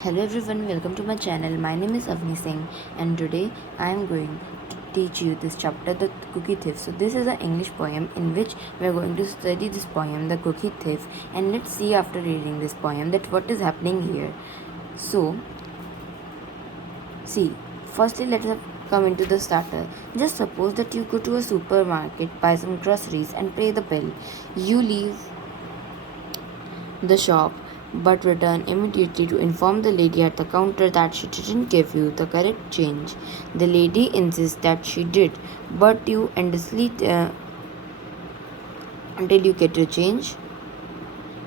Hello everyone, welcome to my channel. My name is Avni Singh and today I am going to teach you this chapter, The Cookie Thief. So this is an English poem in which we are going to study this poem, The Cookie Thief, and let's see after reading this poem that what is happening here. So, see, firstly let's come into the starter. Just suppose that you go to a supermarket, buy some groceries and pay the bill. You leave the shop but return immediately to inform the lady at the counter that she didn't give you the correct change. The lady insists that she did, but you endlessly until you get your change.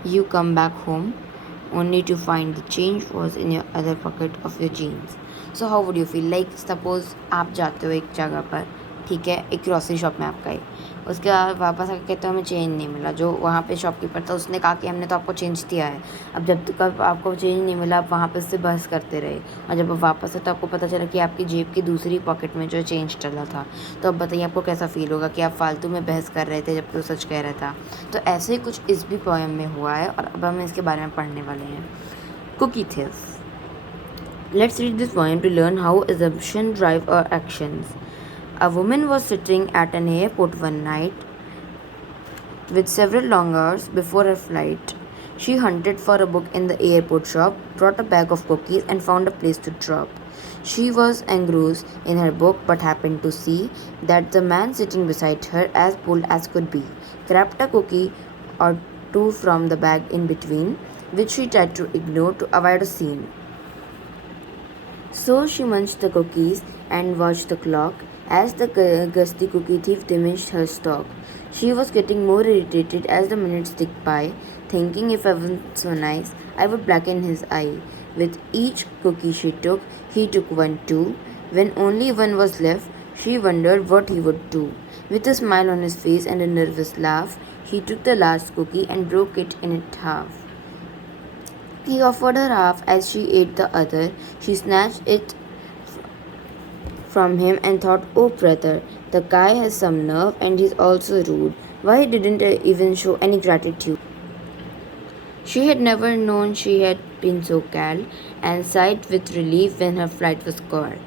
You come back home only to find the change was in your other pocket of your jeans. So how would you feel? Like suppose आप जाते हो एक जगह पर, ठीक है, एक grocery shop में आप गए, उसके बाद वापस आकर कहते हो हमें चेंज नहीं मिला. जो वहाँ पे शॉपकीपर था उसने कहा कि हमने तो आपको चेंज दिया है. अब जब तक आपको चेंज नहीं मिला आप वहाँ पे उससे बहस करते रहे और जब आप वापस आए तो आपको पता चला कि आपकी जेब की दूसरी पॉकेट में जो चेंज डला था. तो अब बताइए आपको कैसा फील होगा कि आप फालतू में बहस कर रहे थे जबकि वो सच कह रहा था. तो ऐसे ही कुछ इस भी पोएम में हुआ है और अब हम इसके बारे में पढ़ने वाले हैं. Cookie thief. Let's read this poem to learn how assumptions drive our actions. A woman was sitting at an airport one night with several long hours before her flight. She hunted for a book in the airport shop, brought a bag of cookies, and found a place to drop. She was engrossed in her book but happened to see that the man sitting beside her, as bold as could be, grabbed a cookie or two from the bag in between, which she tried to ignore to avoid a scene. So she munched the cookies and watched the clock as the gusty cookie thief diminished her stock. She was getting more irritated as the minutes ticked by, thinking if I wasn't so nice, I would blacken his eye. With each cookie she took, he took one too. When only one was left, she wondered what he would do. With a smile on his face and a nervous laugh, he took the last cookie and broke it in half. He offered her half as she ate the other. She snatched it from him and thought, oh brother, the guy has some nerve and he's also rude. Why didn't I even show any gratitude? She had never known she had been so called and sighed with relief when her flight was gone.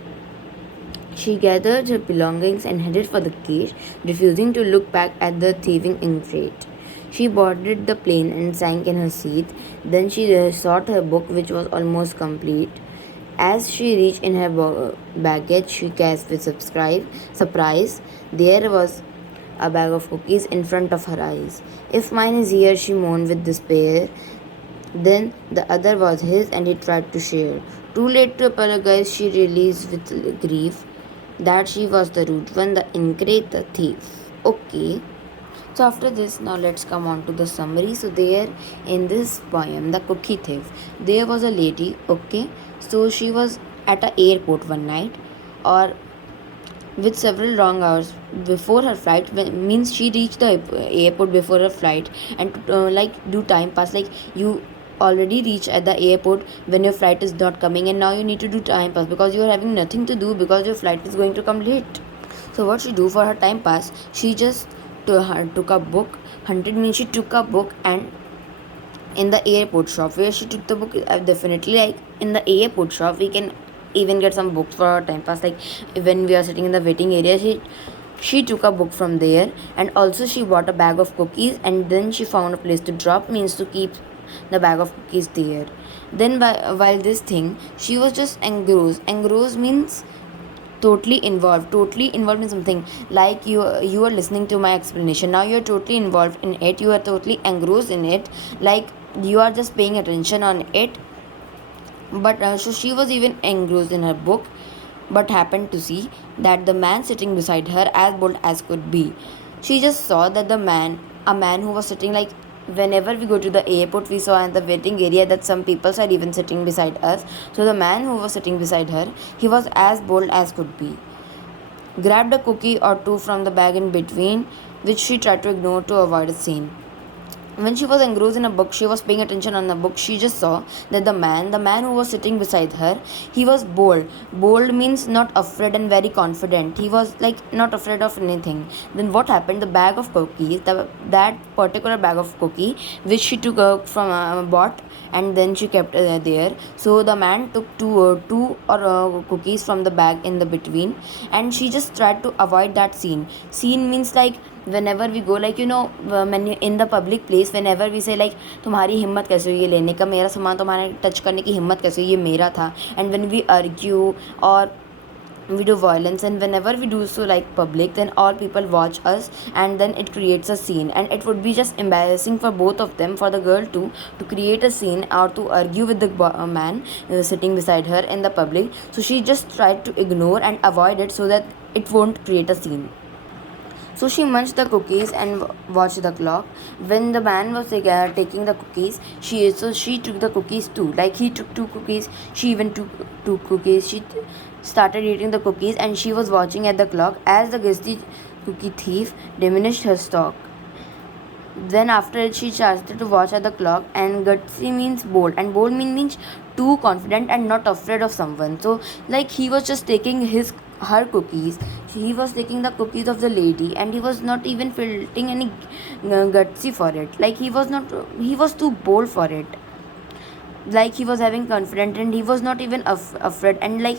She gathered her belongings and headed for the gate, refusing to look back at the thieving ingrate. She boarded the plane and sank in her seat. Then she sought her book, which was almost complete. As she reached in her baggage, she gasped with surprise. There was a bag of cookies in front of her eyes. If mine is here, she moaned with despair. Then the other was his, and he tried to share. Too late to apologize, she realized with grief that she was the rude one, the ingrate, the thief. Okay. So after this, now let's come on to the summary. So there in this poem, The Cookie Thief, there was a lady, okay. So she was at a airport one night or with several long hours before her flight means she reached the airport before her flight and like do time pass, like you already reach at the airport when your flight is not coming and now you need to do time pass because you are having nothing to do because your flight is going to come late. So what she do for her time pass, she just took a book. Hunted means she took a book and in the airport shop where she took the book, definitely like in the airport shop we can even get some books for our time pass, like when we are sitting in the waiting area, she took a book from there and also she bought a bag of cookies and then she found a place to drop means to keep the bag of cookies there. Then while this thing she was just engrossed means totally involved in something, like you are listening to my explanation, now you are totally involved in it, you are totally engrossed in it, like you are just paying attention on it. But so she was even engrossed in her book but happened to see that the man sitting beside her, as bold as could be, she just saw that a man who was sitting, like whenever we go to the airport we saw in the waiting area that some people are even sitting beside us. So the man who was sitting beside her, he was as bold as could be, grabbed a cookie or two from the bag in between, which she tried to ignore to avoid a scene. When she was engrossed in a book, she was paying attention on the book, she just saw that the man who was sitting beside her, he was bold. Bold means not afraid and very confident. He was like not afraid of anything. Then what happened? The bag of cookies, that particular bag of cookie, which she took from bought and then she kept there. So the man took two cookies from the bag in the between, and she just tried to avoid that scene. Scene means like whenever we go, like when in the public place, whenever we say like तुम्हारी हिम्मत कैसे हुई ये लेने का, मेरा सामान तुम्हारे टच करने की हिम्मत कैसे हुई, ये मेरा था. And when we argue or we do violence, and whenever we do so like public, then all people watch us, and then it creates a scene, and it would be just embarrassing for both of them, for the girl too, to create a scene or to argue with the man sitting beside her in the public. So she just tried to ignore and avoid it so that it won't create a scene. So she munched the cookies and watched the clock. When the man was taking the cookies, she took the cookies too. Like he took two cookies, she even took two cookies. She started eating the cookies, and she was watching at the clock as the gusty cookie thief diminished her stock. Then after it, she started to watch at the clock, and gutsy means bold, and bold means too confident and not afraid of someone. So like he was just taking her cookies. He was taking the cookies of the lady, and he was not even feeling any gutsy for it. Like he was too bold for it. Like he was having confidence, and he was not even afraid. And like,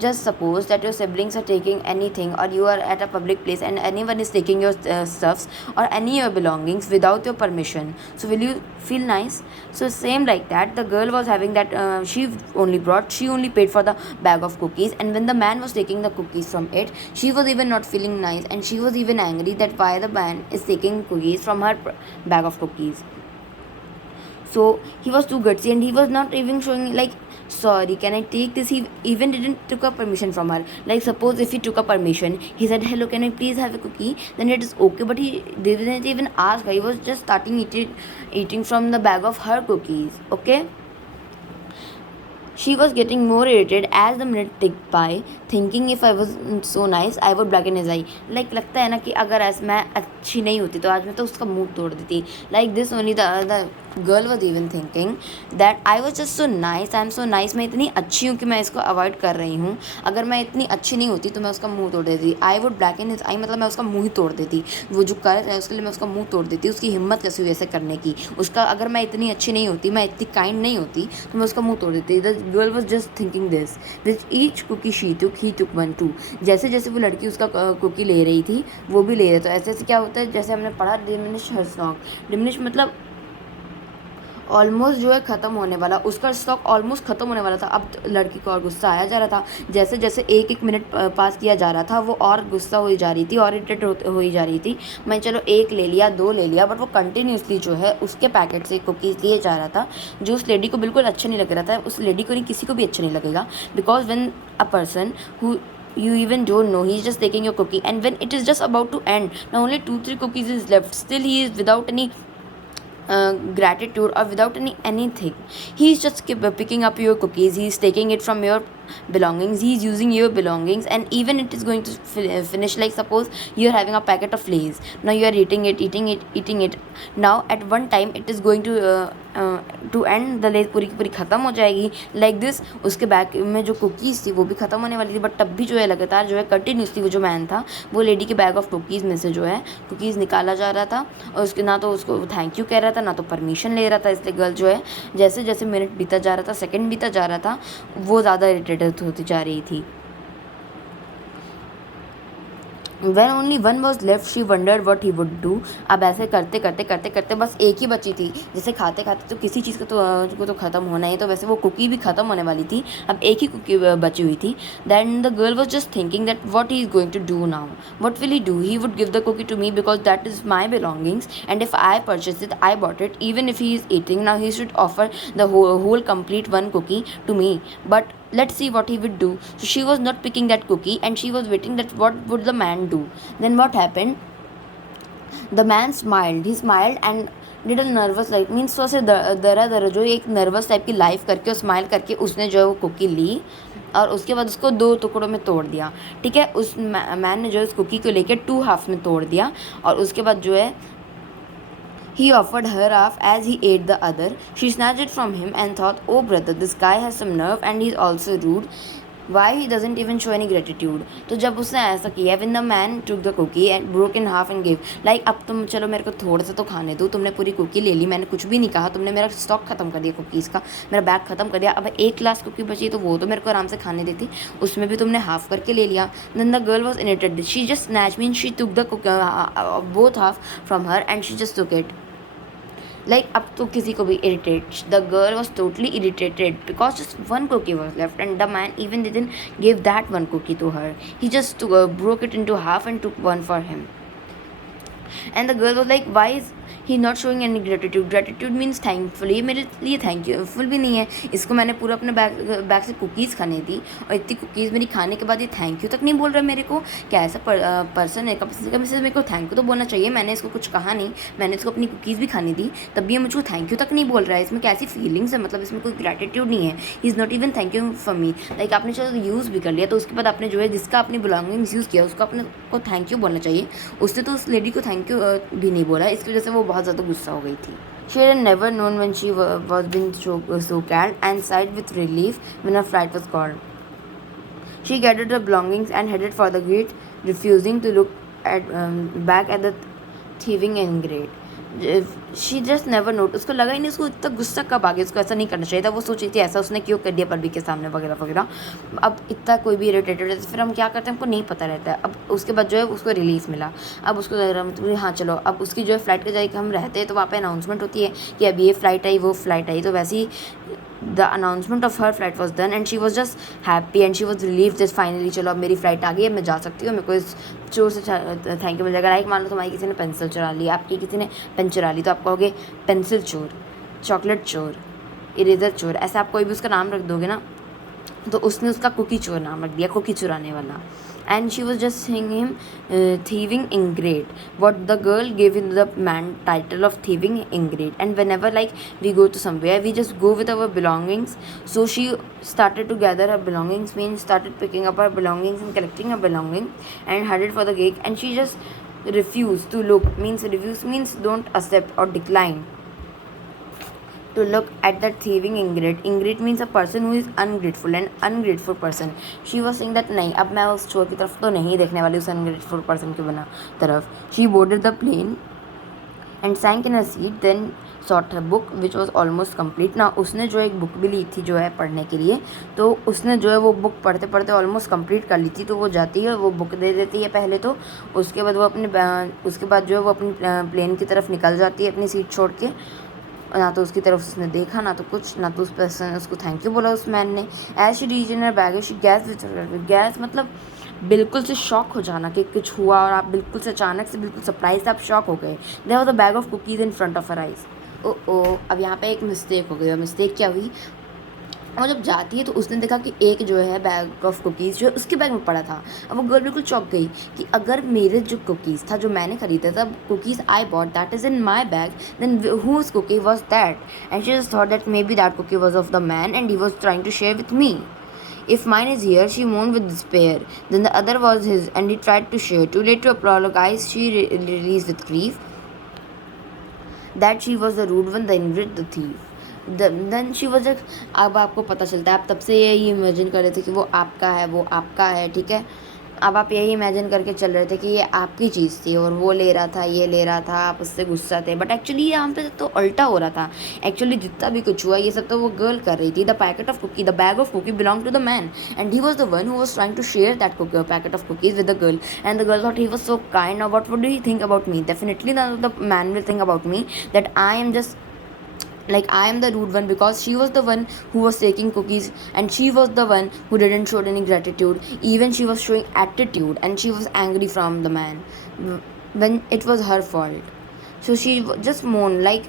just suppose that your siblings are taking anything, or you are at a public place and anyone is taking your stuffs or any of your belongings without your permission, so will you feel nice? So same like that, the girl was having that, she only paid for the bag of cookies, and when the man was taking the cookies from it, she was even not feeling nice, and she was even angry that why the man is taking cookies from her bag of cookies. So he was too gutsy, and he was not even showing like, sorry, can I take this? He even didn't took a permission from her. Like suppose if he took a permission, he said, hello, can I please have a cookie, then it is okay. But he didn't even ask her. He was just starting eating from the bag of her cookies. Okay. She was getting more irritated as the minute ticked by, thinking if I was so nice, I would blacken his eye. Like लगता है ना कि अगर ऐसे मैं अच्छी नहीं होती तो आज मैं तो उसका मुंह तोड़ देती. Like this only the girl was even thinking that I was just so nice, I am so nice. मैं इतनी अच्छी हूँ कि मैं इसको अवॉइड कर रही हूँ. अगर मैं इतनी अच्छी नहीं होती तो मैं उसका मुंह तोड़ देती. I would blacken his eye मतलब मैं उसका मुंह ही तोड़ देती. वो जो कर रहा है उसके लिए मैं उसका मुंह तोड़ देती. उसकी हिम्मत कैसे हुई ऐसे करने की. उसका अगर मैं इतनी अच्छी नहीं होती, मैं इतनी काइंड नहीं होती, तो मैं उसका मुंह तोड़ देती. The girl was just thinking this. Each cookie she took, he took one too. जैसे जैसे वो लड़की उसका कुकी ले रही थी, वो भी ले रहे. तो ऐसे ऐसे क्या होता है, जैसे हमने पढ़ा, डिमिनिश हर स्टॉक. डिमिनिश मतलब ऑलमोस्ट जो है ख़त्म होने वाला. उसका स्टॉक ऑलमोस्ट ख़त्म होने वाला था. अब लड़की को और गुस्सा आया जा रहा था. जैसे जैसे एक एक मिनट पास किया जा रहा था, वो और गुस्सा हो जा रही थी और इरिटेट हो ही जा रही थी. मैं चलो एक ले लिया, दो ले लिया, बट वो कंटिन्यूसली जो है उसके पैकेट से कुकीज़ लिए जा रहा था, जो उस लेडी को बिल्कुल अच्छा नहीं लग रहा था. उस लेडी को नहीं, किसी को भी अच्छा नहीं लगेगा. Because when a person who you even don't know, he's just taking your cookie, and when it is just about to end, now only 2-3 cookies is left, still he is without any gratitude or without anything. He's just picking up your cookies, he's taking it from your belongings, he's using your belongings, and even it is going to finish. Like suppose you're having a packet of Lay's, now you are eating it. Now at one time it is going to end. The Lay's पूरी की पूरी ख़त्म हो जाएगी. Like this, उसके bag में जो cookies थी वो भी ख़त्म होने वाली थी. बट तब भी जो है लगातार जो है कंटिन्यूसली वो जो मैन था, वो लेडी के बैग ऑफ कुकीज़ में से जो है कुकीज़ निकाला जा रहा था, और उसके ना तो उसको थैंक यू कह रहा था, ना तो परमिशन ले रहा था. इसलिए गर्ल जो है जैसे जैसे मिनट बीता जा रहा था, सेकंड बीता जा रहा था, वो ज़्यादा इरिटेटेड होती जा रही थी. When only one was left, she wondered what he would do. अब ऐसे करते करते करते करते बस एक ही बची थी. जैसे खाते खाते तो किसी चीज़ को तो ख़त्म होना है, तो वैसे वो कुकी भी ख़त्म होने वाली थी. अब एक ही कुकी बची हुई थी. Then the girl was just thinking that what he is going to do now. What will he do? He would give the cookie to me because that is my belongings, and if I purchased it, I bought it. Even if he is eating, now he should offer the whole complete one cookie to me. But let's see what he would do. So she was not picking that cookie, and she was waiting that what would the man do. Then what happened? The man smiled. He smiled and did a nervous like means तो ऐसे दरा जो एक nervous type की life करके और smile करके उसने जो है वो कुकी ली, और उसके बाद उसको 2 टुकड़ों में तोड़ दिया. ठीक है, उस मैन ने जो है उस कुकी को लेकर 2 हाफ्स में तोड़ दिया, और उसके बाद जो है he offered her half as he ate the other. She snatched it from him and thought, oh brother, this guy has some nerve and he's also rude. why he doesn't even show any gratitude. तो जब उसने ऐसा किया, when the man took the cookie and broke in half and gave, like अब तुम चलो मेरे को थोड़ा सा तो खाने दो, तुमने पूरी कुकी ले ली, मैंने कुछ भी नहीं कहा, तुमने मेरा स्टॉक खत्म कर दिया कुकीज़ का, मेरा बैग खत्म कर दिया, अब एक लास्ट कुकी बची तो वो तो मेरे को आराम से खाने देती, उसमें भी तुमने हाफ करके ले लिया. Then the girl was irritated. She just snatched, means she took the both half from her and she just took it. Like अब तो किसी को भी irritate. The girl was totally irritated because just one cookie was left and the man even didn't give that one cookie to her. He just broke it into half and took one for him. And the girl was like, why is he not showing any gratitude. Gratitude means thankful. ये मेरे लिए thankful भी नहीं है. इसको मैंने पूरा अपने बैग से कुकीज़ खाने दी और इतनी कुकीज़ मेरी खाने के बाद ये थैंक यू तक नहीं बोल रहा मेरे को. क्या ऐसा पर्सन है? कम से कम मेरे को थैंक यू तो बोलना चाहिए. मैंने इसको कुछ कहा नहीं, मैंने इसको अपनी कुकीज़ भी खानी दी, तब भी ये मुझको थैंक यू तक नहीं बोल रहा है. इसमें कैसी फीलिंग्स है? मतलब इसमें कोई ग्रेटिट्यूड नहीं है. He is not even thank you for me. Like आपने चलो यूज़ भी कर लिया तो उसके बाद आपने जो है जिसका अपनी बिलोंगिंग्स यूज़ किया उसको अपने को थैंक यू बोलना चाहिए. उसने तो उस लेडी को थैंक यू भी नहीं बोला. इसकी वजह से वो बहुत ज़्यादा गुस्सा हो गई थी. She had never known when she was being so cared and sighed with relief when her flight was called. She gathered her belongings and headed for the gate, refusing to look back at the thieving ingrate. She just never note. उसको लगा ही नहीं उसको इतना गुस्सा कब आ गया. उसको ऐसा नहीं करना चाहिए था. वो सोची थी ऐसा उसने क्यों कर दिया परवी के सामने वगैरह वगैरह. अब इतना कोई भी इरिटेटेड है तो फिर हम क्या करते हैं हमको नहीं पता रहता है. अब उसके बाद जो है उसको रिलीज़ मिला. अब उसको लग रहा मतलब हाँ चलो अब उसकी जो है फ़्लाइट के जाके हम रहते हैं तो वहाँ पे अनाउंसमेंट होती है कि अब ये फ़्लाइट आई वो फ़्लाइट आई. तो वैसे ही the announcement of her flight was done and she was just happy and she was relieved that finally चलो अब मेरी फ़्लाइट आ गई है, मैं जा सकती हूँ, मेरे को इस चोर से थैंक यू मिल जाएगा. लाइक मान लो तुम्हारी किसी ने पेंसिल चुरा ली, आपकी किसी ने पेन चुरा ली, तो आप कहोगे पेंसिल चोर, चॉकलेट चोर, इरेज़र चोर, ऐसा आप कोई भी उसका नाम रख दोगे ना. तो उसने उसका कुकी चोर नाम रख दिया, कुकी चुराने वाला. And she was just saying him thieving ingrate. What the girl gave him the man title of thieving ingrate. And whenever like we go to somewhere, we just go with our belongings. So she started to gather her belongings, means started picking up her belongings and collecting her belongings and headed for the gate. And she just refused to look, means refuse means don't accept or decline to look at that thieving ingrate. Ingrate means a person who is ungrateful, an ungrateful person. She was saying that नहीं अब मैं उस चोर की तरफ तो नहीं देखने वाली उस ungrateful person की बना तरफ. She boarded the plane and sank in her seat, then sought her book which was almost complete. ना उसने जो एक बुक भी ली थी जो है पढ़ने के लिए, तो उसने जो है वो बुक पढ़ते पढ़ते ऑलमोस्ट कंप्लीट कर ली थी. तो वो जाती है वो बुक दे देती है पहले तो, उसके बाद वो उसके बाद जो है वो अपनी प्लेन की तरफ निकल जाती है अपनी सीट छोड़ के. ना तो उसकी तरफ उसने देखा ना तो कुछ, ना तो उस पर्सन ने उसको थैंक यू बोला उस मैन ने. As she reach in her baggage she guess मतलब बिल्कुल से शॉक हो जाना कि कुछ हुआ और आप बिल्कुल से अचानक से बिल्कुल सरप्राइज से आप शॉक हो गए. There was a bag of cookies in front of her eyes. Oh अब यहाँ पे एक मिस्टेक हो गई. मिस्टेक क्या हुई, और जब जाती है तो उसने देखा कि एक जो है बैग ऑफ कुकीज़ जो है उसके बैग में पड़ा था. अब वो गर्ल बिल्कुल चौंक गई कि अगर मेरे जो कुकीज़ था जो मैंने खरीदा था, cookies I bought that is in my bag, then whose cookie was that. And she just thought that may be that cookie was of the man and he was trying to share with me. If mine is here, she moaned with despair. Then the other was his, and he tried to share. Too late to apologize, she released with grief that she was the rude one, the ingrate, the thief. Then she was like, अब आपको पता चलता है, आप तब से यही imagine कर रहे थे कि वो आपका है, वो आपका है, ठीक है. अब आप यही इमेजिन करके चल रहे थे कि ये आपकी चीज़ थी और वो ले रहा था, ये ले रहा था, आप उससे गुस्सा थे. बट एक्चुअली यहाँ पे तो उल्टा हो रहा था. एक्चुअली जितना भी कुछ हुआ ये सब तो वो गर्ल कर रही थी. The packet of cookie, the bag of cookie belong to the man and he was the one who was trying to share that packet of cookies with the girl. And the girl thought he was so kind. What would you think about me? Definitely the man will think about me that I am just like I am the rude one because she was the one who was taking cookies and she was the one who didn't show any gratitude. Even she was showing attitude and she was angry from the man when it was her fault. So she just moaned like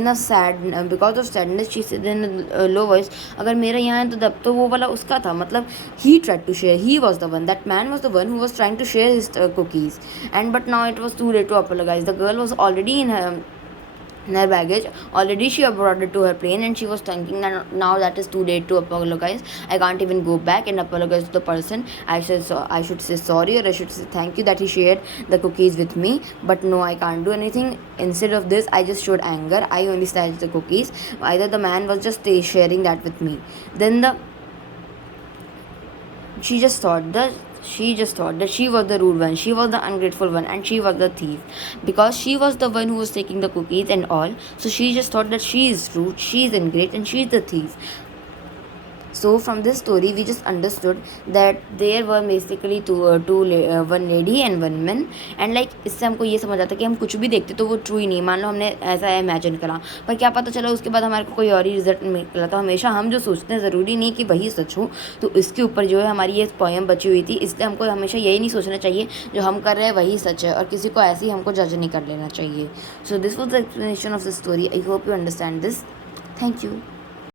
in a sad because of sadness. She said in a low voice, अगर मेरा यहाँ है तो तब तो वो वाला उसका था. मतलब he tried to share, he was the one, that man was the one who was trying to share his cookies. And but now it was too late to apologize. The girl was already in her baggage. Already she brought it to her plane and she was thinking that now that is too late to apologize. I can't even go back and apologize to the person. I should say sorry or I should say thank you that he shared the cookies with me. But no, I can't do anything. Instead of this, I just showed anger. I only snatched the cookies. Either the man was just sharing that with me. Then the she just thought that she was the rude one, she was the ungrateful one, and she was the thief, because she was the one who was taking the cookies and all. So she just thought that she is rude, she is ingrate, and she is the thief. So from this story we just understood that there were basically one lady and one man, and like इससे हमको ये समझ आता कि हम कुछ भी देखते तो वो ट्रू ही नहीं, मान लो हमने ऐसा इमेजिन करा पर क्या पता चला उसके बाद हमारे को कोई और ही रिजल्ट निकला। तो हमेशा हम जो सोचते हैं ज़रूरी नहीं कि वही सच हो। तो इसके ऊपर जो है हमारी ये पोएम बची हुई थी, इसलिए हमको हमेशा यही नहीं सोचना चाहिए जो हम कर रहे हैं वही सच है, और किसी को ऐसे ही हमको जज नहीं कर लेना चाहिए। So this was the explanation of the story. I hope you understand this. Thank you.